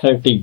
30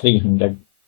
300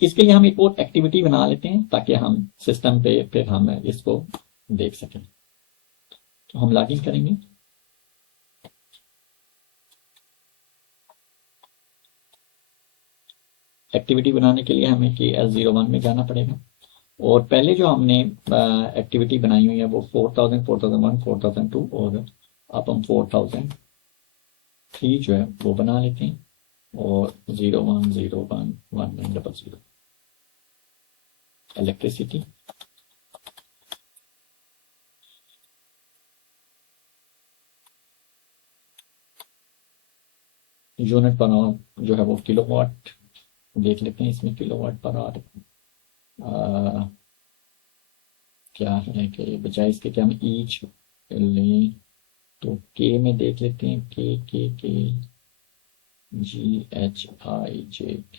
इसके लिए हम एक और एक्टिविटी बना लेते हैं ताकि हम सिस्टम पे फिर हम इसको देख सकें। तो हम लॉगिन करेंगे। एक्टिविटी बनाने के लिए हमें KL01 में जाना पड़ेगा और पहले जो हमने एक्टिविटी बनाई हुई है वो 4000, 4001, 4002 और अब हम 4003 जो है वो बना लेते हैं और 01011900 इलेक्ट्रिसिटी। यूनिट पर आवर जो है वो किलोवाट देख लेते हैं। इसमें किलोवाट पर आवर क्या है कि बजाय इसके कि हम ईच लें तो के में देख लेते हैं। के GHIJK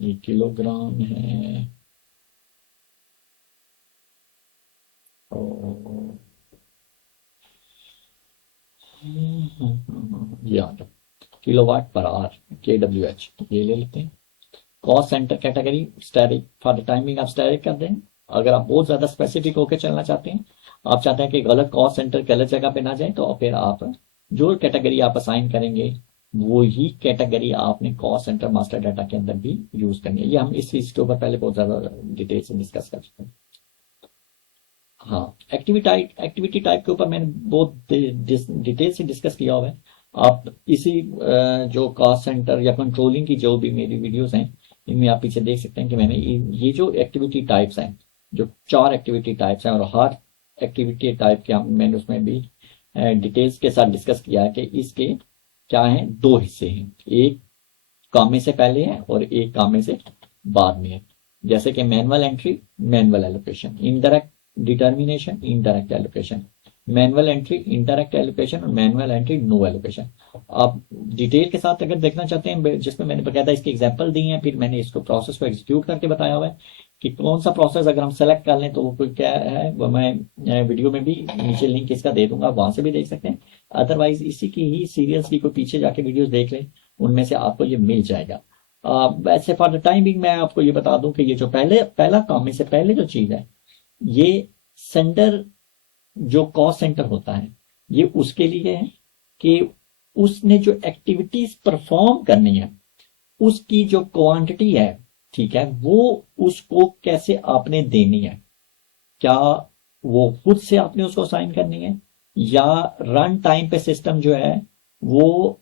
ये किलोग्राम है और ये आ गया किलोवाट पर आवर KWH ये ले लेते हैं। Cost centre category static for the timing आप स्टैटिक कर दें। अगर आप बहुत ज्यादा स्पेसिफिक होकर चलना चाहते हैं, आप चाहते हैं कि गलत कॉस्ट सेंटर गलत जगह पे ना जाए, तो फिर आप जो कैटेगरी आप असाइन करेंगे वो ही कैटेगरी आपने कॉस्ट सेंटर मास्टर डाटा के अंदर भी यूज करनी है। ये हम इस चीज के ऊपर पहले बहुत ज्यादा डिटेल से डिस्कस कर चुके हैं। हाँ, एक्टिविटी टाइप के ऊपर मैंने बहुत डिटेल से डिस्कस किया हुआ है। आप इसी जो कॉस्ट सेंटर या कंट्रोलिंग की जो भी मेरी वीडियोस हैं इनमें आप पीछे देख सकते हैं कि मैंने ये जो एक्टिविटी टाइप्स हैं, जो 4 एक्टिविटी टाइप्स हैं और हर एक्टिविटी टाइप के मैंने उसमें भी डिटेल्स के साथ डिस्कस किया है कि इसके क्या है, 2 हिस्से हैं। एक काम में से पहले है और एक काम में से बाद में है। जैसे कि manual entry, manual allocation, indirect determination, indirect allocation, manual entry, indirect allocation और मैनुअल एंट्री नो एलोकेशन। आप डिटेल के साथ अगर देखना चाहते हैं जिसमें मैंने बकायदा इसके एग्जांपल दिए हैं, फिर मैंने इसको प्रोसेस को एग्जीक्यूट करके बताया हुआ है कि कौन सा प्रोसेस अगर हम सेलेक्ट कर लें तो वो कोई क्या है, वो मैं वीडियो में भी नीचे लिंक इसका दे दूंगा, वहां से भी देख सकते हैं। अदरवाइज इसी की ही सीरियल्स की कोई पीछे जाके वीडियोस देख लें, उनमें से आपको ये मिल जाएगा। वैसे फॉर द टाइम बिंग मैं आपको ये बता दूं कि ये जो पहला काम में से पहले जो चीज है, ये सेंडर जो कॉस्ट सेंटर होता है ये उसके लिए है कि उसने जो एक्टिविटीज परफॉर्म करनी है उसकी जो क्वांटिटी है, ठीक है, वो उसको कैसे आपने देनी है। क्या वो खुद से आपने उसको असाइन करनी है या रन टाइम पे सिस्टम जो है वो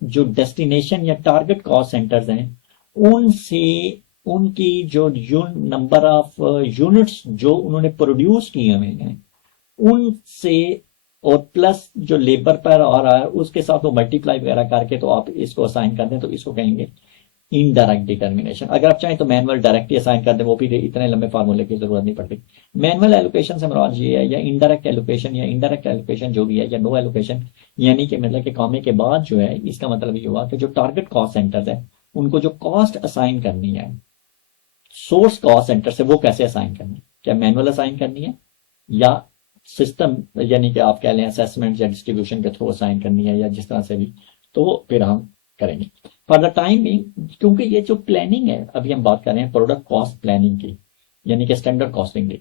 जो डेस्टिनेशन या टारगेट कॉस्ट सेंटर्स हैं उनसे उनकी जो नंबर ऑफ यूनिट्स जो उन्होंने प्रोड्यूस किए हुए हैं उनसे और प्लस जो लेबर पर आ रहा है उसके साथ वो मल्टीप्लाई वगैरह करके तो आप इसको असाइन कर दें, तो इसको कहेंगे इनडायरेक्ट डिटर्मिनेशन। अगर आप चाहें तो मैनुअल डायरेक्ट ही असाइन कर दें, वो भी इतने लंबे फार्मूले की जरूरत नहीं पड़ती। मैनुअल एलोकेशन से मुराद ये है, या इनडायरेक्ट एलोकेशन या इनडायरेक्ट एलोकेशन जो भी है, या नो एलोकेशन, यानी कि मतलब कि कामे के बाद जो है इसका मतलब ये हुआ कि जो टारगेट कॉस्ट सेंटर्स है उनको जो कॉस्ट असाइन करनी है सोर्स कॉस्ट सेंटर से वो कैसे असाइन करनी है, क्या मैनुअल असाइन करनी है या सिस्टम यानी कि आप कह लें असेसमेंट या डिस्ट्रीब्यूशन के थ्रू असाइन करनी है, या जिस तरह से भी, तो फिर हम करेंगे। फॉर द टाइम बिंग, क्योंकि ये जो प्लानिंग है अभी हम बात कर रहे हैं प्रोडक्ट कॉस्ट प्लानिंग की, यानी कि स्टैंडर्ड कॉस्टिंग की,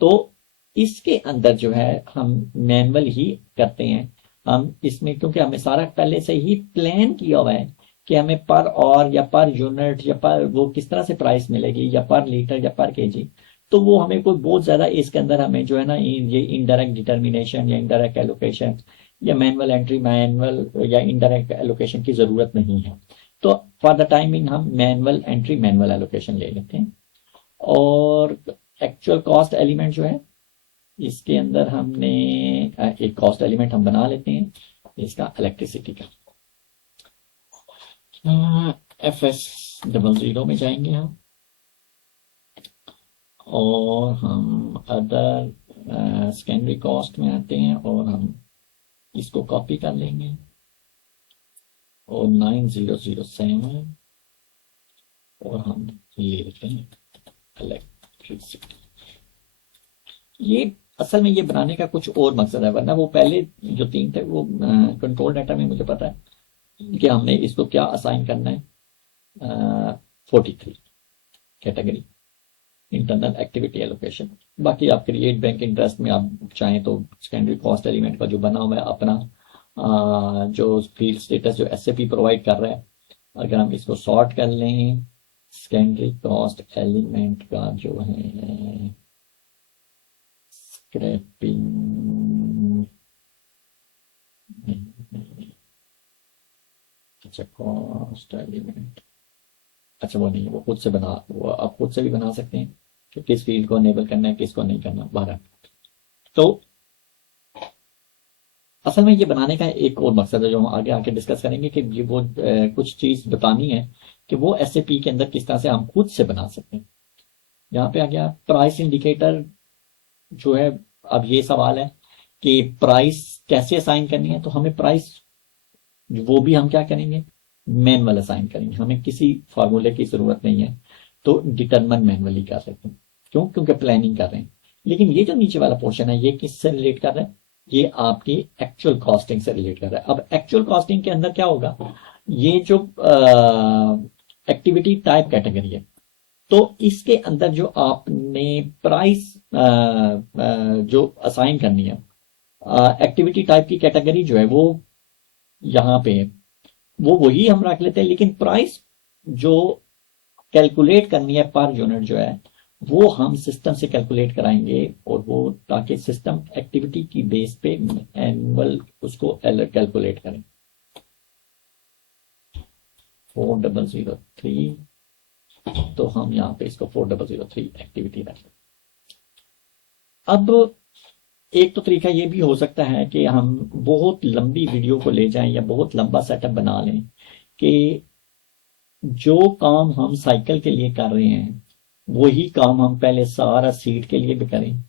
तो इसके अंदर जो है हम मैनुअल ही करते हैं। हम इसमें क्योंकि हमें सारा पहले से ही प्लान किया हुआ है कि हमें पर और या पर यूनिट या पर वो किस तरह से प्राइस मिलेगी, या पर लीटर या पर केजी, तो वो हमें कोई बहुत ज्यादा इसके अंदर हमें जो है ना ये इनडायरेक्ट डिटर्मिनेशन या इनडायरेक्ट एलोकेशन या मैनुअल एंट्री मैनुअल या इनडायरेक्ट एलोकेशन की जरूरत नहीं है। तो फॉर द टाइमिंग हम मैनुअल एंट्री मैनुअल एलोकेशन ले लेते हैं। और एक्चुअल कॉस्ट एलिमेंट जो है इसके अंदर हमने एक कॉस्ट एलिमेंट हम बना लेते हैं इसका इलेक्ट्रिसिटी का। FS00 में जाएंगे हम और हम अदर सेकेंडरी कॉस्ट में आते हैं और हम इसको कॉपी कर लेंगे और 9007 और हम ले लेते हैं इलेक्ट्रिसिटी। ये असल में ये बनाने का कुछ और मकसद है, वरना वो पहले जो 3 थे वो कंट्रोल डाटा में मुझे पता है कि हमने इसको क्या असाइन करना है। 43 कैटेगरी इंटरनल एक्टिविटी एलोकेशन। बाकी आप क्रिएट बैंक इंटरेस्ट में आप चाहें तो सेकेंडरी कॉस्ट एलिमेंट का जो बना हुआ है अपना जो फील्ड स्टेटस जो एसएपी प्रोवाइड कर रहा है, अगर हम इसको सॉर्ट कर लें सेकेंडरी कॉस्ट एलिमेंट का जो है स्क्रैपिंग, अच्छा कॉस्ट एलिमेंट, अच्छा वो नहीं, वो खुद से बना, वो आप खुद से भी बना सकते हैं कि किस फील्ड को अनेबल करना है किसको नहीं करना बाहर। तो असल में ये बनाने का एक और मकसद है जो हम आगे आके डिस्कस करेंगे कि ये वो कुछ चीज बतानी है कि वो एसएपी के अंदर किस तरह से हम खुद से बना सकते हैं। यहाँ पे आ गया प्राइस इंडिकेटर जो है। अब ये सवाल है कि प्राइस कैसे असाइन करनी है, तो हमें प्राइस वो भी हम क्या करेंगे, मैनुअल असाइन करेंगे, हमें किसी फार्मूले की जरूरत नहीं है, तो डिटरमन मैनुअली कर सकते हैं। क्यों? क्योंकि प्लानिंग कर रहे हैं। लेकिन ये जो नीचे वाला पोर्शन है ये किससे रिलेट कर रहा है, ये आपकी एक्चुअल कॉस्टिंग से रिलेट कर रहा है। अब एक्चुअल कॉस्टिंग के अंदर क्या होगा, ये जो एक्टिविटी टाइप कैटेगरी है, तो इसके अंदर जो आपने प्राइस जो असाइन करनी है, एक्टिविटी टाइप की कैटेगरी जो है वो यहाँ पे है, वो वही हम रख लेते हैं, लेकिन प्राइस जो कैलकुलेट करनी है पर यूनिट जो है वो हम सिस्टम से कैलकुलेट कराएंगे, और वो ताकि सिस्टम एक्टिविटी की बेस पे एनुअल उसको कैलकुलेट करें। 4003, तो हम यहाँ पे इसको 4003 एक्टिविटी रखें। अब एक तो तरीका ये भी हो सकता है कि हम बहुत लंबी वीडियो को ले जाएं या बहुत लंबा सेटअप बना लें कि जो काम हम साइकिल के लिए कर रहे हैं वही काम हम पहले सारा सीट के लिए भी करें।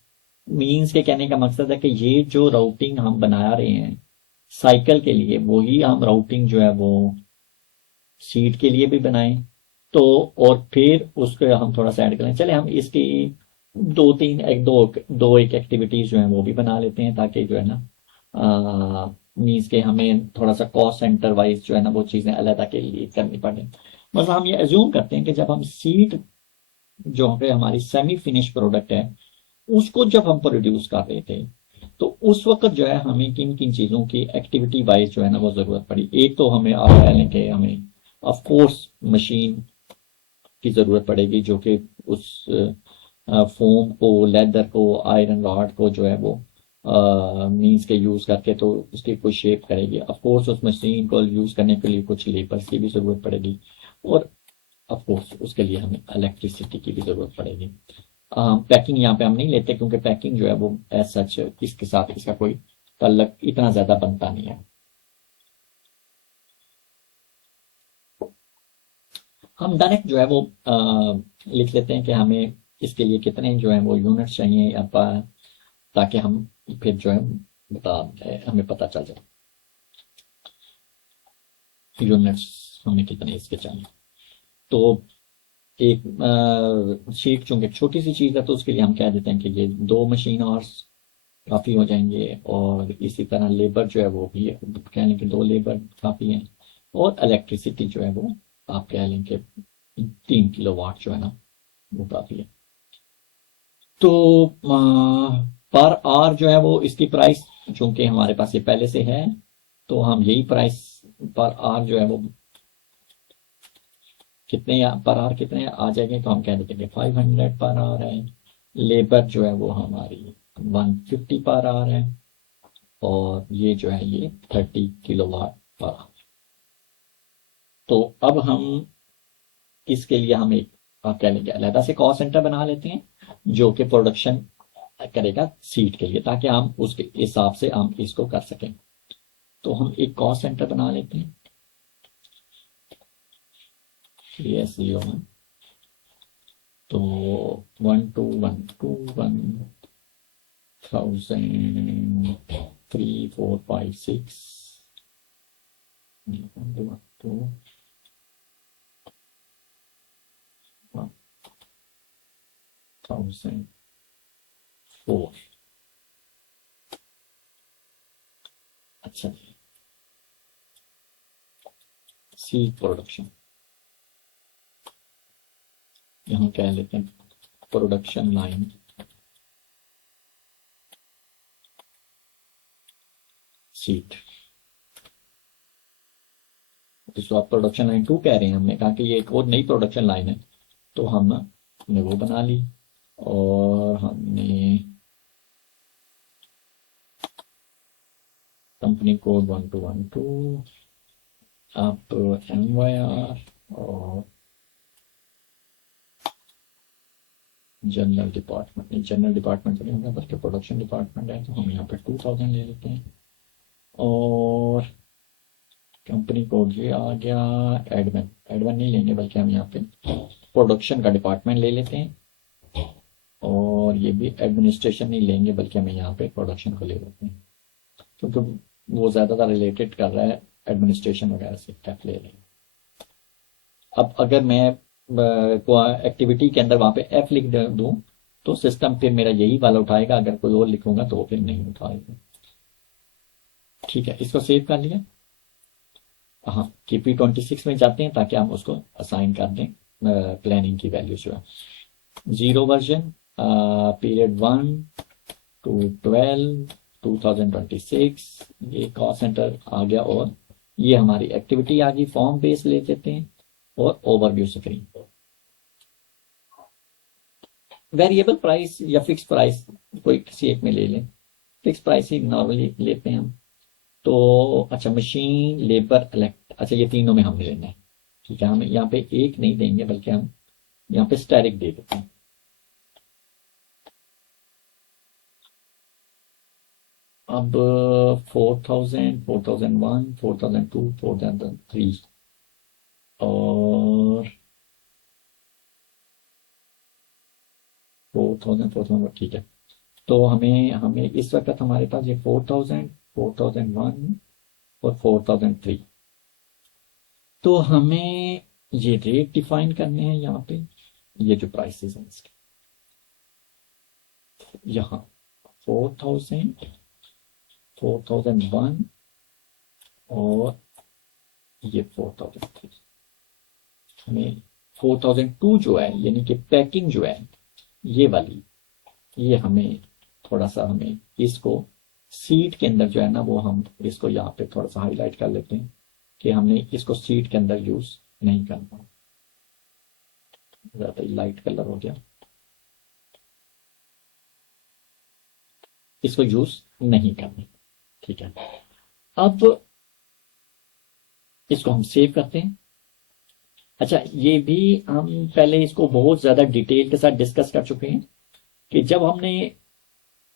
मीन्स के कहने का मकसद है कि ये जो राउटिंग हम बना रहे हैं साइकिल के लिए वही हम राउटिंग जो है वो सीट के लिए भी बनाएं। तो और फिर उसको हम थोड़ा सा ऐड करें, चले हम इसकी दो तीन एक दो दो एक एक्टिविटीज जो है वो भी बना लेते हैं, ताकि जो है ना मीन्स के हमें थोड़ा सा कॉस्ट सेंटर वाइज जो है ना वो चीजें अलग के लिए करनी पड़े। बस हम ये एज्यूम करते हैं कि जब हम सीट जो है हमारी सेमी फिनिश प्रोडक्ट है उसको जब हम प्रोड्यूस कर रहे थे, तो उस वक्त जो है हमें किन किन चीजों की एक्टिविटी वाइज जो है ना वो जरूरत पड़ी। एक तो हमें आप कह लें कि हमें ऑफ कोर्स मशीन की जरूरत पड़ेगी जो कि उस फोम को, लेदर को, आयरन रॉड को जो है वो मीन्स के यूज करके तो उसकी कोई शेप करेगी। ऑफ कोर्स उस मशीन को यूज करने के लिए कुछ लेबर्स की भी जरूरत पड़ेगी, और ऑफ कोर्स उसके लिए हमें इलेक्ट्रिसिटी की भी जरूरत पड़ेगी। पैकिंग यहाँ पे हम नहीं लेते क्योंकि पैकिंग जो है वो एज सच इसके साथ इसका कोई तल्लक इतना ज्यादा बनता नहीं है। हम डायरेक्ट जो है वो लिख लेते हैं कि हमें इसके लिए कितने जो है वो यूनिट्स चाहिए, या ताकि हम फिर जो है बता हमें पता चल जाए यूनिट्स हमें कितने इसके चाहिए। तो एक शीट चूंकि छोटी सी चीज है तो उसके लिए हम कह देते हैं कि ये 2 मशीन आवर्स काफी हो जाएंगे, और इसी तरह लेबर जो है वो भी कह लें कि 2 लेबर काफी है, और इलेक्ट्रिसिटी जो है वो आप कह लें कि 3 किलोवाट जो है ना वो काफी है। तो पर आवर जो है वो इसकी प्राइस चूंकि हमारे पास ये पहले से है, तो हम यही प्राइस पर आवर जो है वो कितने पर आवर कितने आ जाएंगे, तो हम कह देते हैं 500 पर आवर है। लेबर जो है वो हमारी 150 पर आवर है, और ये जो है ये 30 किलोवाट पर आवर। तो अब हम इसके लिए हम एक आप कह लेंगे अलहदा से कॉस्ट सेंटर बना लेते हैं जो कि प्रोडक्शन करेगा सीट के लिए, ताकि हम उसके हिसाब से हम इसको कर सकें। तो हम एक कॉस्ट सेंटर बना लेते हैं AS01। तो 12121,345 1004। अच्छा, सीड प्रोडक्शन, यहाँ कह लेते हैं प्रोडक्शन लाइन सीड। इसको आप प्रोडक्शन लाइन 2 कह रहे हैं, हमने कहा कि ये एक और नई प्रोडक्शन लाइन है, तो हमने वो बना ली। और हमने कंपनी कोड 1212, आप MYR और जनरल डिपार्टमेंट, नहीं जनरल डिपार्टमेंट नहीं होगा बल्कि प्रोडक्शन डिपार्टमेंट है, तो हम यहाँ पे 2000 ले लेते हैं। और कंपनी कोड ये आ गया, एडमिन, एडमिन नहीं लेंगे बल्कि हम यहाँ पे प्रोडक्शन का डिपार्टमेंट ले लेते हैं। और ये भी एडमिनिस्ट्रेशन नहीं लेंगे बल्कि हमें यहाँ पे प्रोडक्शन को ले लेते हैं, क्योंकि वो ज़्यादातर रिलेटेड कर रहा है एडमिनिस्ट्रेशन वगैरह से, टैप ले रहे हैं। अब अगर मैं एक्टिविटी के अंदर वहाँ पे F लिख दूँ तो सिस्टम फिर मेरा यही वाला उठाएगा, अगर कोई और लिखूंगा तो वो फिर नहीं उठाएगा। ठीक है, इसको सेव कर लिया। हाँ, KP26 में जाते हैं ताकि हम उसको असाइन कर दें प्लानिंग की वैल्यू जो है 0 वर्जन पीरियड 1 to 12 2026, ये कॉस्ट सेंटर आ गया। और ये हमारी एक्टिविटी आ गई, फॉर्म बेस ले लेते हैं और ओवरव्यू स्क्रीन। वेरिएबल प्राइस या फिक्स प्राइस कोई किसी एक में ले लें, फिक्स प्राइस ही नॉर्मली लेते हैं हम। तो अच्छा, मशीन लेबर इलेक्ट, अच्छा ये तीनों में हमें लेना है। ठीक है, हम यहाँ पे एक नहीं देंगे बल्कि हम यहाँ पे स्टैटिक दे देते हैं। अब 4000, 4001, 4002, 4003 और 4000, 4001, ठीक है। तो हमें इस वक्त हमारे पास ये 4000, 4001 और 4003। तो हमें ये रेट डिफाइन करने हैं यहाँ पे, ये जो प्राइसेस हैं इसके, यहाँ 4000, 4001 और ये 4003। हमें 4002 जो है यानी कि पैकिंग जो है ये वाली, ये हमें थोड़ा सा, हमें इसको सीट के अंदर जो है ना वो हम इसको यहाँ पे थोड़ा सा हाईलाइट कर लेते हैं कि हमने इसको सीट के अंदर यूज नहीं करना, ज्यादा लाइट कलर हो गया, इसको यूज नहीं करना। ठीक है, अब इसको हम सेव करते हैं। अच्छा, ये भी हम पहले इसको बहुत ज्यादा डिटेल के साथ डिस्कस कर चुके हैं कि जब हमने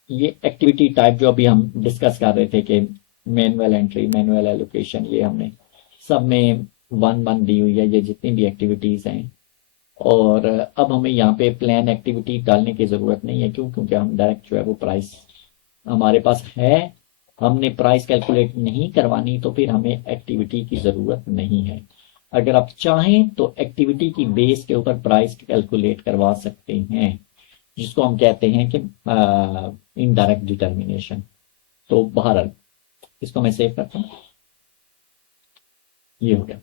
ये एक्टिविटी टाइप जो अभी हम डिस्कस कर रहे थे कि मैनुअल एंट्री, मैनुअल एलोकेशन, ये हमने सब में 1-1 दी हुई है ये जितनी भी एक्टिविटीज हैं। और अब हमें यहाँ पे प्लान एक्टिविटी डालने की जरूरत नहीं है, क्यों? क्योंकि हम डायरेक्ट जो है वो प्राइस हमारे पास है, हमने प्राइस कैलकुलेट नहीं करवानी तो फिर हमें एक्टिविटी की जरूरत नहीं है। अगर आप चाहें तो एक्टिविटी की बेस के ऊपर प्राइस कैलकुलेट करवा सकते हैं, जिसको हम कहते हैं कि इनडायरेक्ट डिटर्मिनेशन। तो बहरहाल इसको मैं सेव करता हूं, ये हो गया।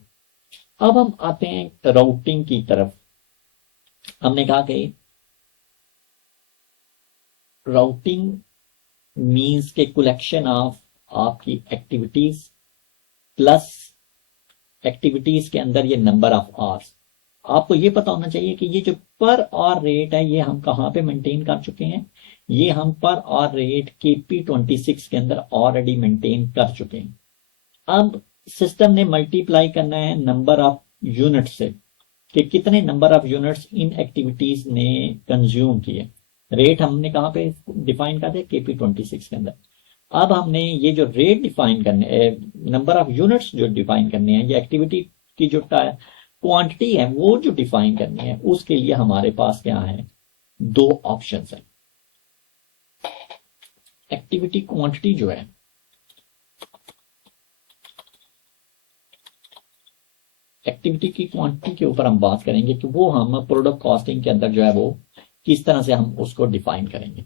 अब हम आते हैं राउटिंग की तरफ। हमने कहा कि राउटिंग मीन्स के कलेक्शन ऑफ आपकी एक्टिविटीज प्लस एक्टिविटीज के अंदर ये नंबर ऑफ आवर्स। आपको ये पता होना चाहिए कि ये जो पर आवर रेट है ये हम कहाँ पे मेंटेन कर चुके हैं, ये हम पर आवर रेट KP26 के अंदर ऑलरेडी मेंटेन कर चुके हैं। अब सिस्टम ने मल्टीप्लाई करना है नंबर ऑफ यूनिट से कि कितने number of units in activities ने कंज्यूम किए। रेट हमने कहाँ पे डिफाइन कर दिया, KP26 के अंदर। अब हमने ये जो रेट डिफाइन करने, नंबर ऑफ यूनिट्स जो डिफाइन करने हैं, ये एक्टिविटी की जो क्वांटिटी है वो जो डिफाइन करनी है, उसके लिए हमारे पास क्या है, 2 ऑप्शंस है। एक्टिविटी क्वांटिटी जो है, एक्टिविटी की क्वांटिटी के ऊपर हम बात करेंगे कि वो हम प्रोडक्ट कॉस्टिंग के अंदर जो है वो किस तरह से हम उसको डिफाइन करेंगे।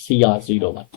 CR01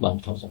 1000.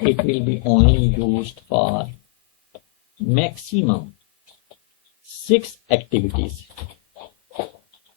it will be only used for maximum 6 activities.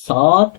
7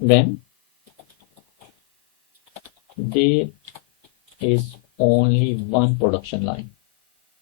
when there is only one production line.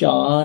4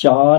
4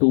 2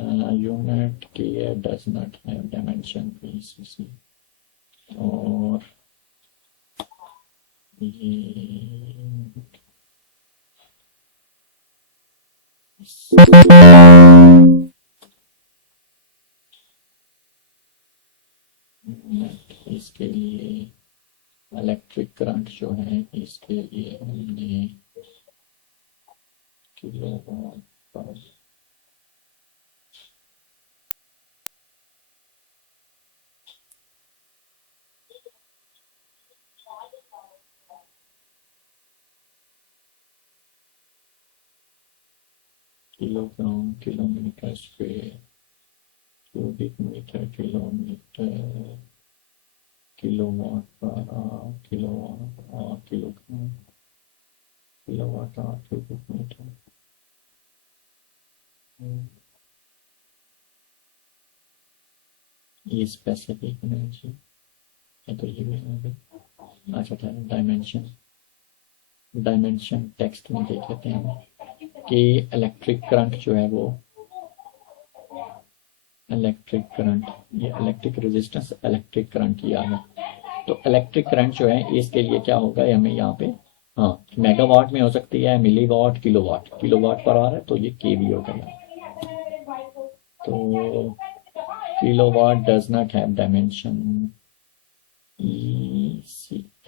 unit care does not have dimension PCC और इसके लिए इलेक्ट्रिक करंट जो है इसके लिए हमने kilowatt per kilogram kilometre square cubic metre kilometre kilowatt per hour kilowatt और kilogram kilowatt hour cubic metre ये स्पेसिफिक एनर्जी है तो ये भी होगा। अच्छा था डायमेंशन टेक्स्ट में देख लेते हैं कि इलेक्ट्रिक करंट जो है वो इलेक्ट्रिक करंट ये इलेक्ट्रिक रेजिस्टेंस इलेक्ट्रिक करंट ये आ गया। तो इलेक्ट्रिक करंट जो है इसके लिए क्या होगा हमें यहाँ पे हाँ मेगावाट में हो सकती है मिलीवाट किलोवाट पर आ रहा है तो ये केवी हो गया। तो kilowatt does not have dimension.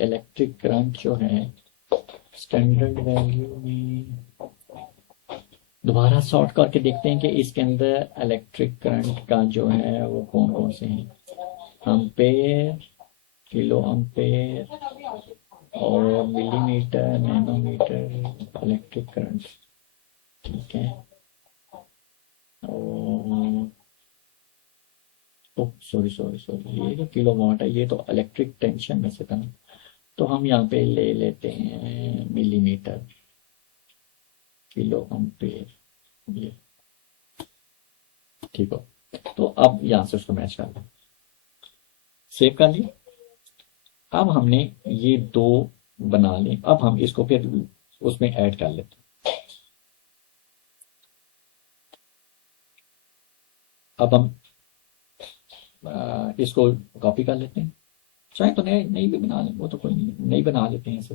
Electric current जो है स्टैंडर्ड वैल्यू में दोबारा सॉर्ट करके देखते हैं कि इसके अंदर इलेक्ट्रिक करंट का जो है वो कौन कौन से हैं। एम्पेयर किलो एम्पेयर और मिलीमीटर नैनोमीटर इलेक्ट्रिक करंट ठीक है। और सॉरी ये जो किलोवाट है ये तो इलेक्ट्रिक टेंशन में से था तो हम यहाँ पे ले लेते हैं मिलीमीटर किलो एम्पेयर ये ठीक हो। तो अब यहाँ से उसको मैच कर लें सेव कर लिया। अब हमने ये दो बना लें अब हम इसको फिर उसमें ऐड कर लेते हैं। अब हम इसको कॉपी कर लेते हैं चाहे तो नहीं भी बना लें वो तो कोई नहीं बना लेते हैं ऐसे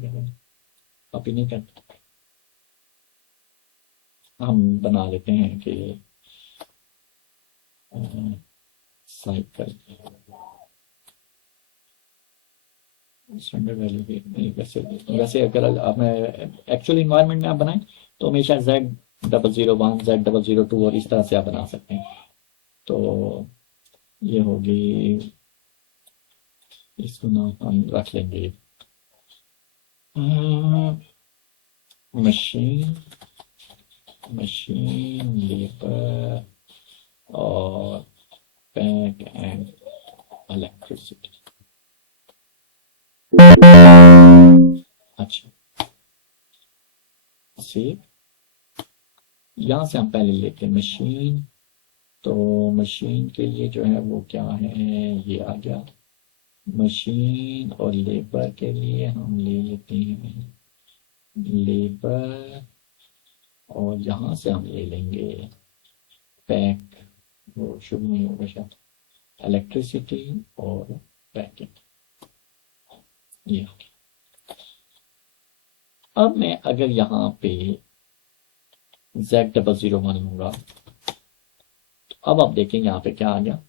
कॉपी नहीं करते हम बना लेते हैं कि साइकिल स्टैंडर्ड वैल्यू की वैसे अगर आप एक्चुअल इन्वायरमेंट में आप बनाएं तो हमेशा Z001 Z002 और इस तरह से आप बना सकते हैं। तो ये होगी इसको नाम हम रख लेंगे मशीन लेबर और पैक एंड इलेक्ट्रिसिटी। अच्छा सेव यहां से हम पहले लेते हैं मशीन। तो मशीन के लिए जो है वो क्या है ये आ गया मशीन और लेबर के लिए हम ले लेते हैं लेबर और यहाँ से हम ले लेंगे पैक वो शुभ नहीं होगा शायद इलेक्ट्रिसिटी और पैकिंग ये। अब मैं अगर यहाँ पे Z001 लूंगा तो अब आप देखेंगे यहाँ पे क्या आ गया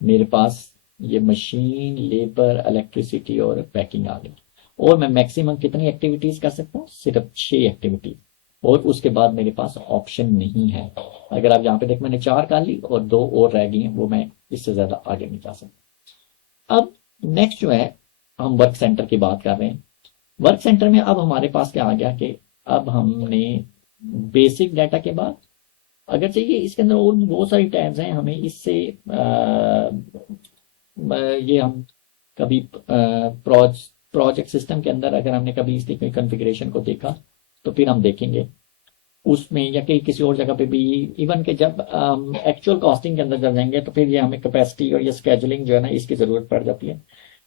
मेरे पास ये मशीन लेबर इलेक्ट्रिसिटी और पैकिंग आ गया। और मैं मैक्सिमम कितनी एक्टिविटीज कर सकता हूँ सिर्फ 6 एक्टिविटी और उसके बाद मेरे पास ऑप्शन नहीं है। अगर आप यहाँ पे देख मैंने 4 कर ली और 2 और रह गई हैं वो मैं इससे ज्यादा आगे नहीं जा सकता। अब नेक्स्ट जो है हम वर्क सेंटर की बात कर रहे हैं। वर्क सेंटर में अब हमारे पास क्या आ गया कि अब हमने बेसिक डाटा के बाद अगर चाहिए इसके अंदर और बहुत सारी टैब्स हैं हमें इससे ये हम कभी प्रोजेक्ट सिस्टम के अंदर अगर हमने कभी इसकी कोई कॉन्फ़िगरेशन को देखा तो फिर हम देखेंगे उसमें या कहीं किसी और जगह पे भी इवन के जब एक्चुअल कॉस्टिंग के अंदर जब जाएंगे तो फिर ये हमें कैपेसिटी और ये स्केजुलिंग जो है ना इसकी जरूरत पड़ जाती है।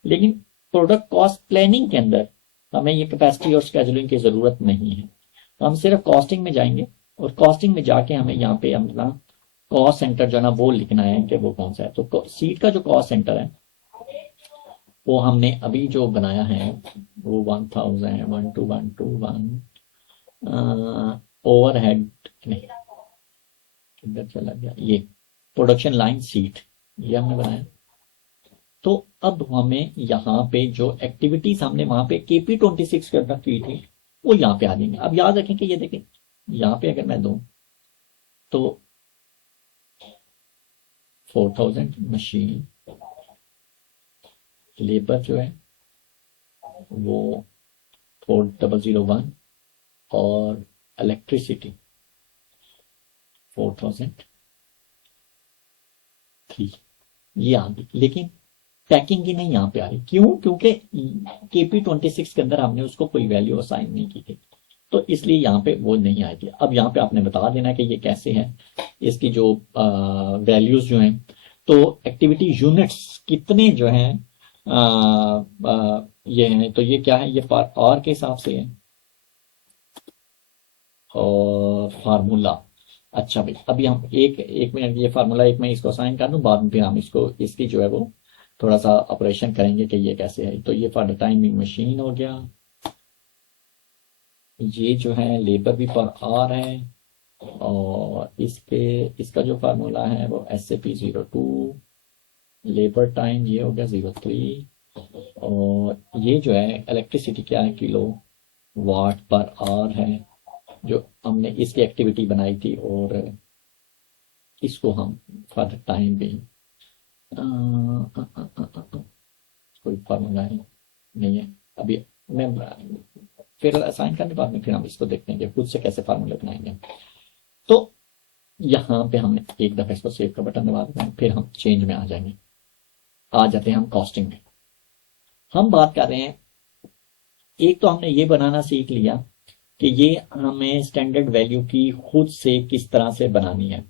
लेकिन प्रोडक्ट कॉस्ट प्लानिंग के अंदर हमें ये कैपेसिटी और स्केजुलिंग की जरूरत नहीं है। तो हम सिर्फ कॉस्टिंग में जाएंगे और कॉस्टिंग में जाके हमें यहाँ पे अपना कॉस्ट सेंटर जो है ना वो लिखना है कि वो कौन सा है। तो सीट का जो कॉस्ट सेंटर है वो हमने अभी जो बनाया है वो 1000 ओवरहेड नहीं, किधर चला गया, ये प्रोडक्शन लाइन सीट, ये हमने बनाया। तो अब हमें यहाँ पे जो एक्टिविटीज हमने वहां पे KP26 कर रखी थी वो यहाँ पे आ जाएंगे। अब याद रखें कि ये देखें यहाँ पे अगर मैं दूं तो 4000 मशीन, लेबर जो है वो 4001 और इलेक्ट्रिसिटी 4003 ये आ गई। लेकिन पैकिंग की नहीं यहाँ पे आ रही, क्यों? क्योंकि KP26 के अंदर हमने उसको कोई वैल्यू असाइन नहीं की थी, तो इसलिए यहाँ पे वो नहीं आएगी। अब यहाँ पे आपने बता देना कि ये कैसे है, इसकी जो वैल्यूज जो हैं, तो एक्टिविटी यूनिट्स कितने जो हैं ये हैं, तो ये क्या है, ये आर के हिसाब से है और फार्मूला। अच्छा भाई अभी हम एक मिनट, ये फार्मूला एक मैं इसको असाइन कर दूं, बाद में फिर हम इसको इसकी जो है वो थोड़ा सा ऑपरेशन करेंगे कि ये कैसे है। तो ये फॉर द टाइमिंग मशीन हो गया, ये जो है लेबर भी पर आर है, और इसका जो फार्मूला है वो SAP02, लेबर टाइम ये हो गया 03, और ये जो है इलेक्ट्रिसिटी क्या है, किलो वाट पर आवर है, जो हमने इसकी एक्टिविटी बनाई थी, और इसको हम फॉर द टाइम भी कोई फार्मूला है नहीं है अभी, मैं फिर असाइन करने के बाद में फिर हम इसको देखते हैं कि खुद से कैसे फार्मूले बनाएंगे। तो यहाँ पे हमने एक दफा इसको सेव का बटन दबा देते हैं, फिर हम चेंज में आ जाएंगे, आ जाते हैं हम कॉस्टिंग में। हम बात कर रहे हैं, एक तो हमने ये बनाना सीख लिया कि ये हमें स्टैंडर्ड वैल्यू की खुद से किस तरह से बनानी है,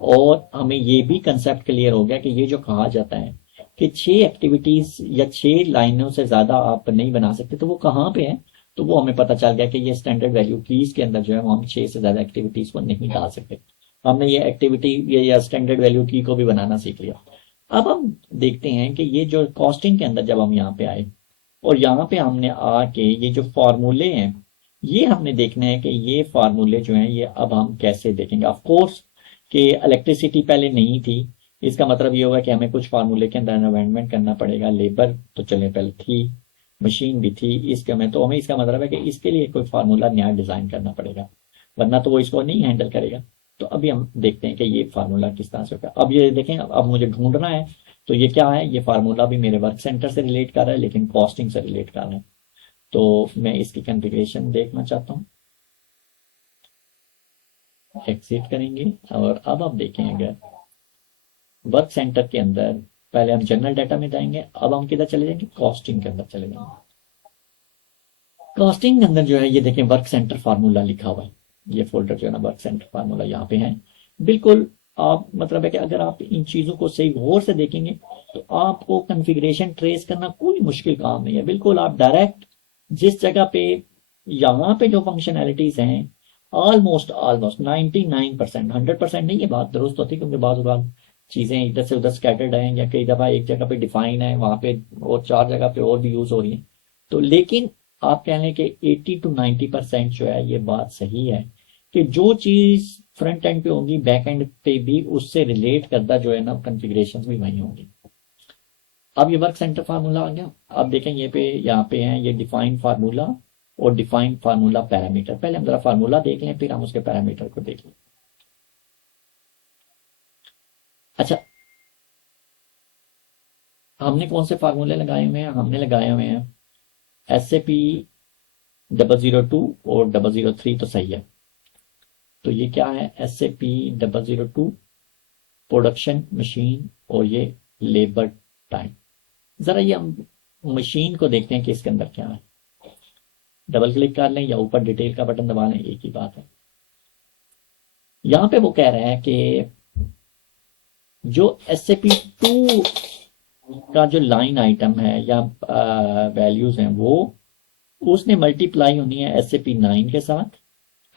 और हमें ये भी कंसेप्ट क्लियर हो गया कि ये जो कहा जाता है कि 6 एक्टिविटीज या 6 लाइनों से ज्यादा आप नहीं बना सकते, तो वो कहाँ पे है, तो वो हमें पता चल गया कि ये स्टैंडर्ड वैल्यू कीज के अंदर जो है वो हम 6 से ज्यादा एक्टिविटीज को नहीं डाल सकते। हमने ये एक्टिविटी या स्टैंडर्ड वैल्यू की को भी बनाना सीख लिया। अब हम देखते हैं कि ये जो कॉस्टिंग के अंदर जब हम यहाँ पे आए और यहाँ पे हमने आके ये जो फार्मूले हैं ये हमने देखना है कि ये फार्मूले जो हैं ये अब हम कैसे देखेंगे। ऑफ कोर्स कि इलेक्ट्रिसिटी पहले नहीं थी, इसका मतलब ये होगा कि हमें कुछ फार्मूले के अंदर अमेंडमेंट करना पड़ेगा। लेबर तो चले पहले थी, मशीन भी थी, इसके में तो हमें इसका मतलब है कि इसके लिए कोई फार्मूला नया डिजाइन करना पड़ेगा, वरना तो वो इसको नहीं हैंडल करेगा। तो अभी हम देखते हैं कि ये फार्मूला किस तरह से होगा। अब ये देखें, अब मुझे ढूंढना है, तो ये क्या है, ये फार्मूला भी मेरे वर्क सेंटर से रिलेट कर रहा है लेकिन कॉस्टिंग से रिलेट कर रहा है। तो मैं इसकी कॉन्फ़िगरेशन देखना चाहता हूँ, एग्जिट करेंगे, और अब आप देखेंगे वर्क सेंटर के अंदर पहले हम जनरल डाटा में जाएंगे, अब हम किधर चले जाएंगे, कॉस्टिंग के अंदर चले जाएंगे। कॉस्टिंग के अंदर जो है ये देखें वर्क सेंटर फार्मूला लिखा हुआ है, ये फोल्डर जो है ना वर्क सेंटर फार्मूला यहाँ पे है। बिल्कुल आप मतलब है कि अगर आप इन चीजों को सही गौर से देखेंगे तो आपको कॉन्फ़िगरेशन ट्रेस करना कोई मुश्किल काम नहीं है। बिल्कुल आप डायरेक्ट जिस जगह पे यहाँ पे जो फंक्शनैलिटीज हैं ऑलमोस्ट 99%, 100% नहीं, ये बात दुरुस्त होती क्योंकि बार चीजें इधर से उधर स्कैटर्ड हैं, या कई दफा एक जगह पे डिफाइन है वहां पे और 4 जगह पे और भी यूज हो रही है। तो लेकिन आप कह लें कि 80 to 90% जो है ये बात सही है कि जो चीज फ्रंट एंड पे होगी बैक एंड पे भी उससे रिलेट करता जो है ना कॉन्फ़िगरेशन भी वही होंगी। अब ये वर्क सेंटर फार्मूला आ गया। अब देखें ये पे यहाँ पे है ये डिफाइन फार्मूला और डिफाइन फार्मूला पैरामीटर। पहले हम जरा फार्मूला देख लें फिर हम उसके पैरामीटर को देख लें। अच्छा, हमने कौन से फार्मूले लगाए हुए हैं, हमने लगाए हुए हैं SAP002 और 003, तो सही है। तो ये क्या है, SAP002 प्रोडक्शन मशीन और ये लेबर टाइम। जरा ये हम मशीन को देखते हैं कि इसके अंदर क्या है। डबल क्लिक कर लें या ऊपर डिटेल का बटन दबा लें, एक ही बात है। यहां पे वो कह रहे हैं कि जो SAP2 का जो लाइन आइटम है या वैल्यूज हैं वो उसने मल्टीप्लाई होनी है SAP9 के साथ,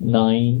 9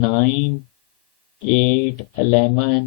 9 8 11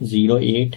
08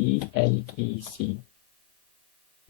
ELEC.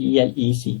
ELEC.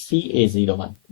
CA01،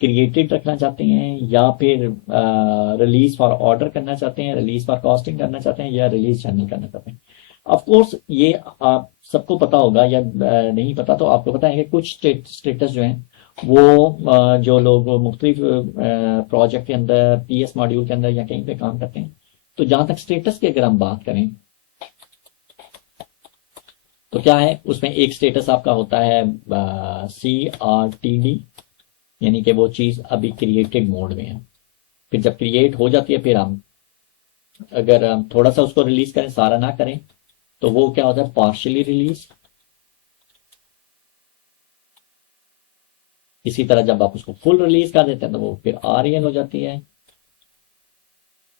क्रिएटेड रखना चाहते हैं, या फिर रिलीज फॉर ऑर्डर करना चाहते हैं, रिलीज फॉर कॉस्टिंग करना चाहते हैं, या रिलीज जर्नल करना चाहते हैं। ऑफ कोर्स ये आप सबको पता होगा, या नहीं पता तो आपको पता है कि कुछ स्टेटस जो हैं वो जो लोग मुख्तलिफ प्रोजेक्ट के अंदर, पीएस मॉड्यूल के अंदर या कहीं पे काम करते हैं, तो जहां तक स्टेटस की अगर हम बात करें तो क्या है, उसमें एक स्टेटस आपका होता है CRTD, यानी कि वो चीज अभी क्रिएटेड मोड में है। फिर जब क्रिएट हो जाती है, फिर हम अगर हम थोड़ा सा उसको रिलीज करें, सारा ना करें, तो वो क्या होता है, पार्शियली रिलीज। इसी तरह जब आप उसको फुल रिलीज कर देते हैं तो वो फिर REL हो जाती है।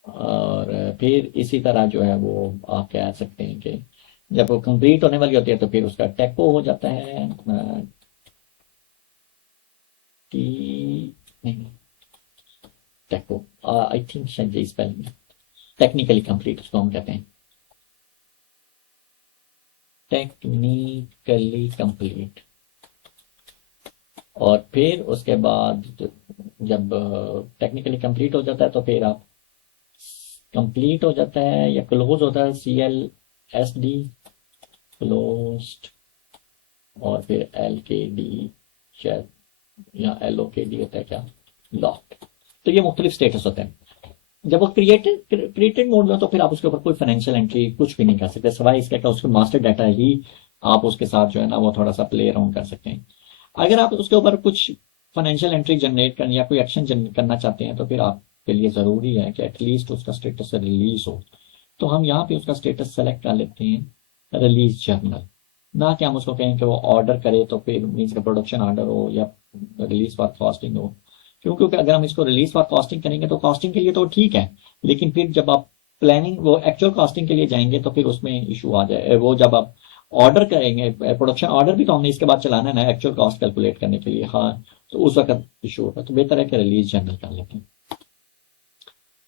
और फिर इसी तरह जो है वो आप कह सकते हैं कि जब वो कंप्लीट होने वाली होती है तो फिर उसका टेको हो जाता है, टी नहीं, टेको, आई थिंक शायद ये स्पेलिंग, टेक्निकली कंप्लीट उसको हम कहते हैं, टेक्निकली कंप्लीट। और फिर उसके बाद जब टेक्निकली कंप्लीट हो जाता है तो फिर आप कंप्लीट हो जाता है या क्लोज होता है, CLSD क्लोज्ड, और फिर LKD शायद, या LOKD होता है क्या, लॉक्ड। तो ये मुख्तलिफ स्टेटस होते हैं। जब वो क्रिएटेड मोड में हो तो फिर आप उसके ऊपर कोई फाइनेंशियल एंट्री कुछ भी नहीं कर सकते, सिवाय इसके कि उसके मास्टर डाटा ही आप उसके साथ जो है ना वो थोड़ा सा प्ले अराउंड कर सकते हैं। अगर आप उसके ऊपर कुछ फाइनेंशियल एंट्री जनरेट करनी या कोई एक्शन करना चाहते हैं तो फिर आपके लिए ज़रूरी है कि एटलीस्ट उसका स्टेटस रिलीज हो। तो हम यहाँ पे उसका स्टेटस सेलेक्ट कर लेते हैं रिलीज जर्नल, ना कि हम उसको कहें कि वो ऑर्डर करे तो फिर मीन्स का प्रोडक्शन ऑर्डर हो या रिलीज फॉर कॉस्टिंग हो। क्योंकि अगर हम इसको रिलीज फॉर कॉस्टिंग करेंगे तो कॉस्टिंग के लिए तो ठीक है, लेकिन फिर जब आप प्लानिंग वो एक्चुअल कॉस्टिंग के लिए जाएंगे तो फिर उसमें इशू आ जाए। वो जब आप ऑर्डर करेंगे, प्रोडक्शन ऑर्डर भी तो हमने इसके बाद चलाना है ना एक्चुअल कॉस्ट कैलकुलेट करने के लिए, हाँ, तो उस वक्त इशू होगा। तो बेहतर है कि रिलीज जर्नल कर लेते हैं।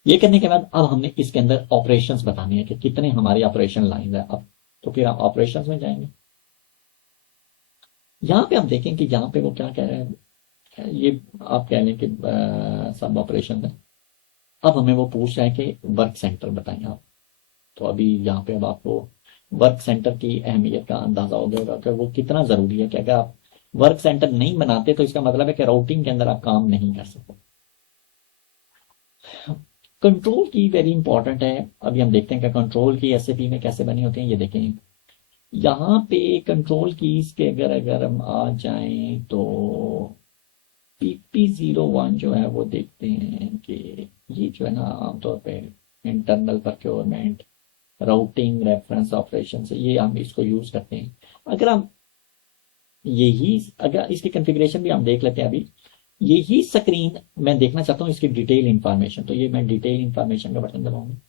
ये करने के बाद अब हमने इसके अंदर ऑपरेशंस बताने हैं कि कितने हमारी ऑपरेशन लाइन है अब। तो फिर हम ऑपरेशंस में जाएंगे। यहाँ पे हम देखें कि यहाँ पे वो क्या कह रहे हैं, ये आप कह लें कि सब ऑपरेशन है। अब हमें वो पूछ रहा है कि वर्क सेंटर बताएं आप। तो अभी यहाँ पे अब आपको वर्क सेंटर की अहमियत का अंदाजा हो गया कि वो कितना जरूरी है, कि अगर आप वर्क सेंटर नहीं बनाते तो इसका मतलब है कि राउटिंग के अंदर आप काम नहीं कर सकते। कंट्रोल की वेरी इंपॉर्टेंट है। अभी हम देखते हैं कि कंट्रोल की SAP में कैसे बनी होती है, ये देखें। यहाँ पे कंट्रोल कीज के अगर हम आ जाएं तो PP01 जो है वो देखते हैं कि ये जो है ना आमतौर पे internal procurement, routing, reference operation से ये हम इसको यूज करते हैं। अगर हम यही, अगर इसकी कॉन्फ़िगरेशन भी हम देख लेते हैं, अभी यही स्क्रीन मैं देखना चाहता हूँ इसकी डिटेल इंफॉर्मेशन, तो ये मैं डिटेल इंफॉर्मेशन का बटन दबाऊंगा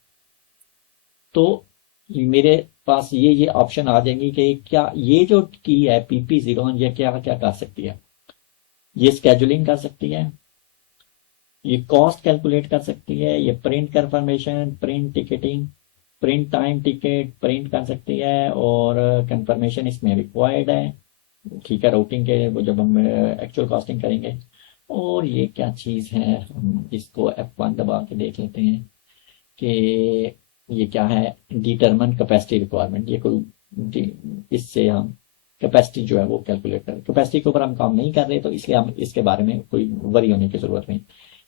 तो मेरे पास ये ऑप्शन आ जाएंगी कि क्या ये जो की है PP01 ये क्या क्या कर सकती है। ये स्केजुलिंग कर सकती है, ये कॉस्ट कैलकुलेट कर सकती है, ये print confirmation, print ticketing, print time ticket print कर सकती है, और कंफर्मेशन इसमें रिक्वायर्ड है। ठीक है, राउटिंग के वो जब हम एक्चुअल कॉस्टिंग करेंगे। और ये क्या चीज़ है, हम इसको F1 दबा के देख लेते हैं कि ये क्या है, डिटरमन कैपेसिटी रिक्वायरमेंट। ये कोई इससे हम कैपेसिटी जो है वो कैलकुलेट करें। कैपेसिटी के ऊपर हम काम नहीं कर रहे तो इसलिए हम इसके बारे में कोई वरी होने की जरूरत नहीं।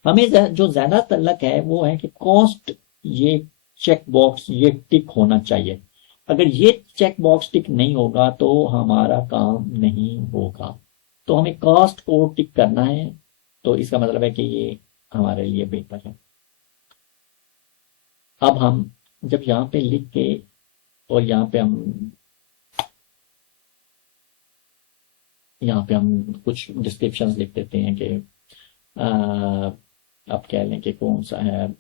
हमें जो ज्यादा तल्लक है वो है कि कॉस्ट, ये चेक बॉक्स ये टिक होना चाहिए। अगर ये चेक बॉक्स टिक नहीं होगा तो हमारा काम नहीं होगा। तो हमें कॉस्ट को टिक करना है, तो इसका मतलब है कि ये हमारे लिए बेहतर है। अब हम जब यहाँ पे लिख के और यहाँ पे हम कुछ डिस्क्रिप्शंस लिख देते हैं कि आप कह लें कि कौन सा है,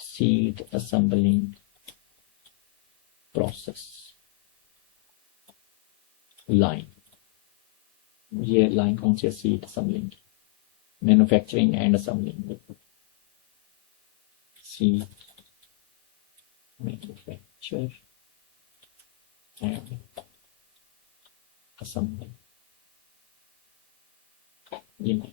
सीड असेंबलिंग प्रोसेस लाइन। ये लाइन कौन सी है, seed assembling, manufacturing and assembling, seed manufacture and assembling. ये नहीं,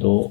2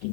3.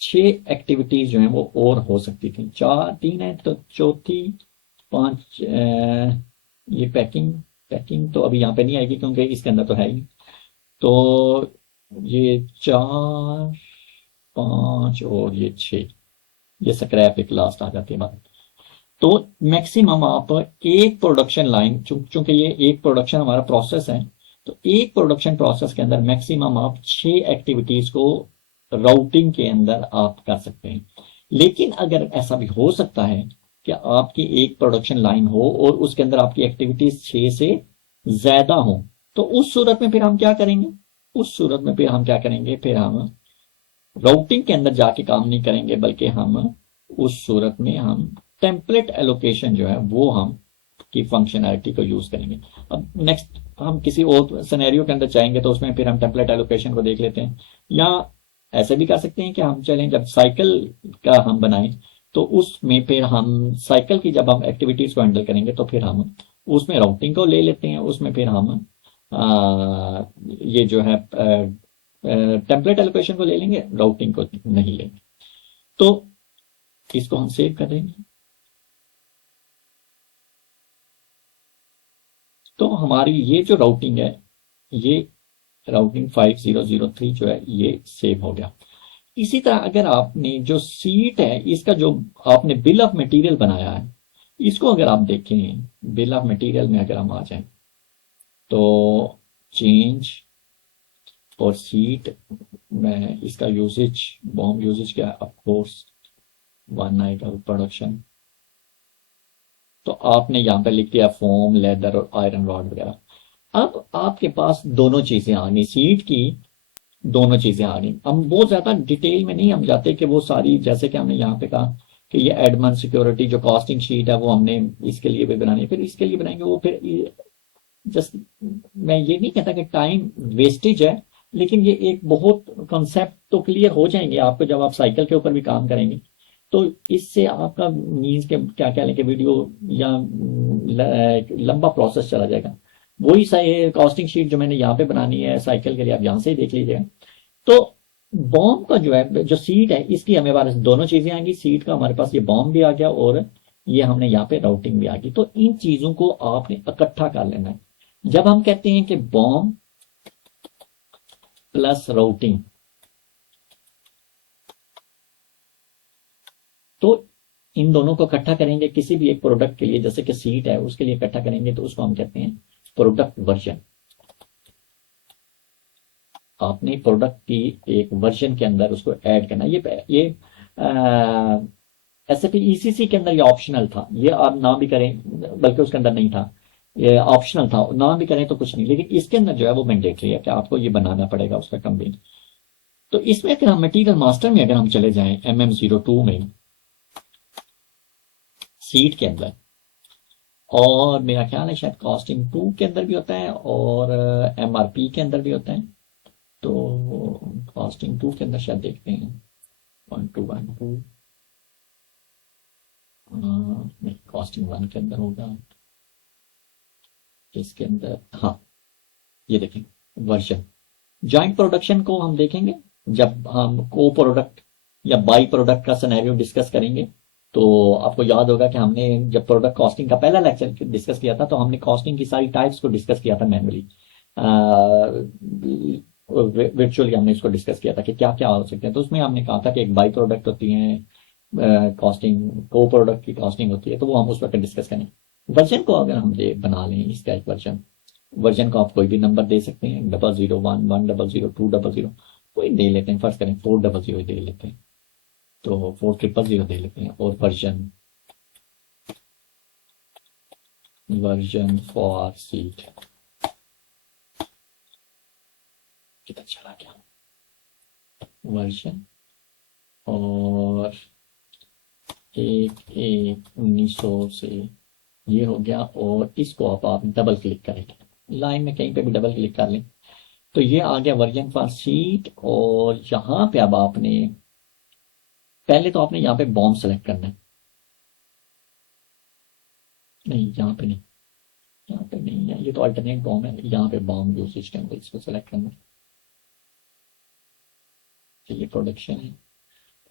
6 एक्टिविटीज जो हैं वो और हो सकती थी, 3 है तो चौथी 5 ये पैकिंग, पैकिंग तो अभी यहाँ पे नहीं आएगी क्योंकि इसके अंदर तो है ही। तो ये 4 5 और ये 6, ये स्क्रैप एक लास्ट आ जाती है बात। तो मैक्सिमम आप एक प्रोडक्शन लाइन, चूंकि ये एक प्रोडक्शन हमारा प्रोसेस है, तो एक प्रोडक्शन प्रोसेस के अंदर मैक्सिमम आप 6 एक्टिविटीज को राउटिंग के अंदर आप कर सकते हैं। लेकिन अगर ऐसा भी हो सकता है कि आपकी एक प्रोडक्शन लाइन हो और उसके अंदर आपकी एक्टिविटीज 6 से ज्यादा हो, तो उस सूरत में फिर हम क्या करेंगे, उस सूरत में फिर हम क्या करेंगे, फिर हम राउटिंग के अंदर जाके काम नहीं करेंगे, बल्कि हम उस सूरत में हम टेम्पलेट एलोकेशन जो है वो हम की फंक्शनैलिटी को यूज करेंगे। अब नेक्स्ट हम किसी और सिनेरियो के अंदर चाहेंगे तो उसमें फिर हम टेम्पलेट एलोकेशन को देख लेते हैं। या ऐसे भी कर सकते हैं कि हम चलें जब साइकिल का हम बनाएं तो उसमें फिर हम साइकिल की जब हम एक्टिविटीज को हैंडल करेंगे तो फिर हम उसमें राउटिंग को ले लेते हैं, उसमें फिर हम ये जो है टेम्पलेट एलोकेशन को ले लेंगे, राउटिंग को नहीं लेंगे। तो इसको हम सेव कर देंगे। तो हमारी ये जो राउटिंग है, ये राउटिंग 5003 जो है ये सेव हो गया। इसी तरह अगर आपने जो सीट है इसका जो आपने बिल ऑफ मटेरियल बनाया है, इसको अगर आप देखें, बिल ऑफ मटेरियल में अगर हम आ जाएं तो चेंज और सीट में इसका यूसेज, बॉम्ब यूसेज क्या है, ऑफकोर्स 1 नाइट ऑफ प्रोडक्शन। तो आपने यहां पर लिख दिया फोम, लेदर और आयरन रॉड वगैरह। अब आपके पास दोनों चीजें आ गई, सीट की दोनों चीजें आ गई। हम बहुत ज्यादा डिटेल में नहीं हम जाते कि वो सारी, जैसे कि हमने यहाँ पे कहा कि ये एडमन सिक्योरिटी जो कॉस्टिंग शीट है वो हमने इसके लिए भी बनानी है, फिर इसके लिए बनाएंगे वो, फिर जस्ट मैं ये नहीं कहता कि टाइम वेस्टेज है, लेकिन ये एक बहुत कॉन्सेप्ट तो क्लियर हो जाएंगे आपको जब आप साइकिल के ऊपर भी काम करेंगे। तो इससे आपका मीन्स के क्या क्या लेके वीडियो या लंबा प्रोसेस चला जाएगा। वही सही कॉस्टिंग शीट जो मैंने यहाँ पे बनानी है साइकिल के लिए, आप यहाँ से ही देख लीजिएगा। तो बॉम्ब का जो है, जो सीट है, इसकी हमें पास दोनों चीजें आएंगी। सीट का हमारे पास ये बॉम्ब भी आ गया और ये हमने यहाँ पे राउटिंग भी आ गई। तो इन चीजों को आपने इकट्ठा कर लेना है। जब हम कहते हैं कि बॉम्ब प्लस राउटिंग, तो इन दोनों को इकट्ठा करेंगे किसी भी एक प्रोडक्ट के लिए, जैसे कि सीट है उसके लिए इकट्ठा करेंगे तो उसको हम कहते हैं प्रोडक्ट वर्जन। आपने प्रोडक्ट की एक वर्जन के अंदर उसको ऐड करना। ये एसएपी ईसीसी के अंदर ये ऑप्शनल था, ये आप ना भी करें, बल्कि उसके अंदर नहीं था, ये ऑप्शनल था, ना भी करें तो कुछ नहीं, लेकिन इसके अंदर जो है वो मैंडेटरी है कि आपको ये बनाना पड़ेगा उसका कंबाइन। तो इसमें अगर हम मटेरियल मास्टर में अगर हम चले जाएं MM02 में सीट के अंदर, और मेरा ख्याल है शायद कॉस्टिंग 2 के अंदर भी होता है और MRP के अंदर भी होता है। तो कॉस्टिंग 2 के अंदर शायद देखते हैं 1212, नहीं कॉस्टिंग 1 के अंदर होगा, इसके अंदर हाँ ये देखें वर्जन। जॉइंट प्रोडक्शन को हम देखेंगे जब हम को प्रोडक्ट या बाई प्रोडक्ट का सिनेरियो डिस्कस करेंगे। तो आपको याद होगा कि हमने जब प्रोडक्ट कॉस्टिंग का पहला लेक्चर डिस्कस किया था तो हमने कॉस्टिंग की सारी टाइप्स को डिस्कस किया था मैनुअली, वर्चुअली हमने इसको डिस्कस किया था कि क्या क्या हो सकते हैं। तो उसमें हमने कहा था कि एक बाई प्रोडक्ट होती है कॉस्टिंग, को प्रोडक्ट की कॉस्टिंग होती है, तो वो हम उस वक्त डिस्कस करें। वर्जन को अगर हम बना लें, इसका एक वर्जन को आप कोई भी नंबर दे सकते हैं, 001 100 200, कोई दे लेते हैं, फर्ज करें 400 दे लेते हैं, तो 4000 दे लेते हैं। और वर्जन फॉर सीट कितना चला गया, वर्जन और 1900 से ये हो गया। और इसको आप डबल क्लिक करेंगे, लाइन में कहीं पे भी डबल क्लिक कर लें तो ये आ गया वर्जन फॉर सीट। और यहां पे अब आपने पहले तो आपने यहाँ पे बॉम्ब सेलेक्ट करना है, नहीं यहाँ पे नहीं, यहाँ पे नहीं है, ये तो अल्टरनेट बॉम्ब है, यहाँ पे बॉम्ब यूसेज के अंदर इसको सेलेक्ट करना है। तो ये प्रोडक्शन है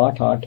8/8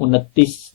29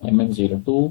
MM02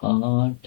8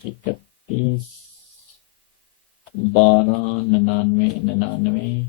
31/12/99.